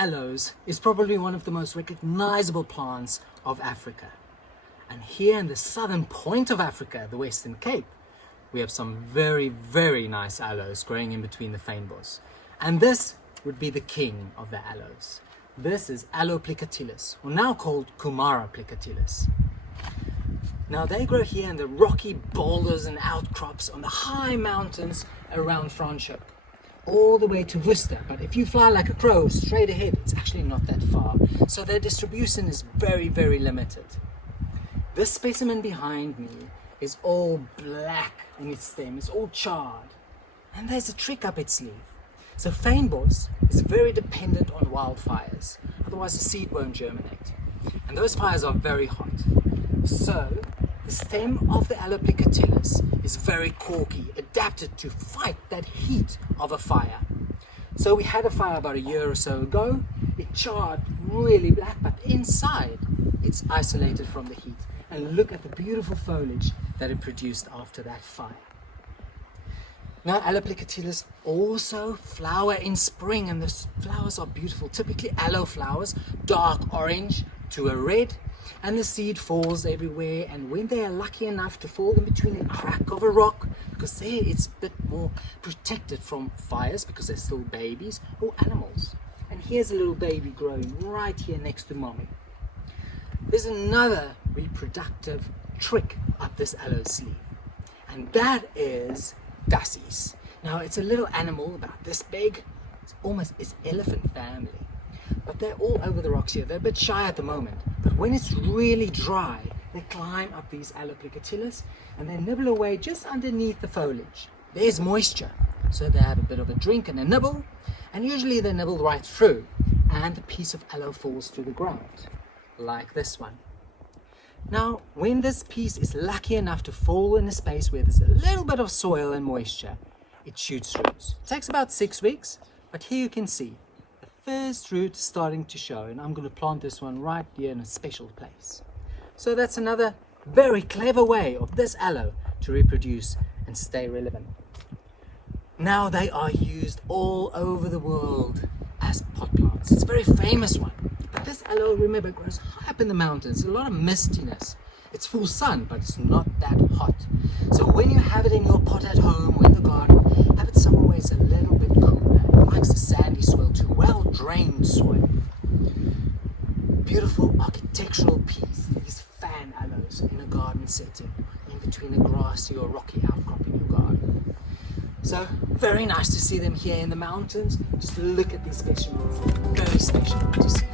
aloes is probably one of the most recognizable plants of Africa. And here in the southern point of Africa, the Western Cape, we have some very, very nice aloes growing in between the fynbos. And this would be the king of the aloes. This is aloe plicatilis, or now called Kumara plicatilis. Now they grow here in the rocky boulders and outcrops on the high mountains around Franschhoek, all the way to Worcester. But if you fly like a crow straight ahead, it's actually not that far. So their distribution is very, very limited. This specimen behind me is all black in its stem, it's all charred. And there's a trick up its sleeve. So fynbos is very dependent on wildfires, otherwise the seed won't germinate. And those fires are very hot. So the stem of the aloe plicatilis is very corky, adapted to fight that heat of a fire. So we had a fire about a year or so ago. It charred really black, but inside it's isolated from the heat. And look at the beautiful foliage that it produced after that fire. Now aloe plicatilis also flower in spring, and the flowers are beautiful. Typically aloe flowers, dark orange to a red, and the seed falls everywhere. And when they are lucky enough to fall in between a crack of a rock, because there it's a bit more protected from fires because they're still babies, or animals. And here's a little baby growing right here next to mommy. There's another reproductive trick up this aloe sleeve, and that is dassies. Now it's a little animal about this big. It's elephant family, but they're all over the rocks here. They're a bit shy at the moment, but when it's really dry, they climb up these aloe plicatilis and they nibble away just underneath the foliage. There's moisture, so they have a bit of a drink and a nibble, and usually they nibble right through, and a piece of aloe falls to the ground, like this one. Now, when this piece is lucky enough to fall in a space where there's a little bit of soil and moisture, it shoots roots. It takes about 6 weeks, but here you can see the first root starting to show, and I'm going to plant this one right here in a special place. So that's another very clever way of this aloe to reproduce and stay relevant. Now they are used all over the world as pot plants. It's a very famous one. But this aloe, remember, grows high up in the mountains. A lot of mistiness. It's full sun, but it's not that hot. So when you have it in your pot at home or in the garden, have it somewhere where it's a little bit cooler. It likes the sandy soil too, well-drained soil. Beautiful architectural piece, these fan aloes in a garden setting, in between a grassy or rocky outcrop in your garden. So very nice to see them here in the mountains. Just look at these specimens. Very special to see.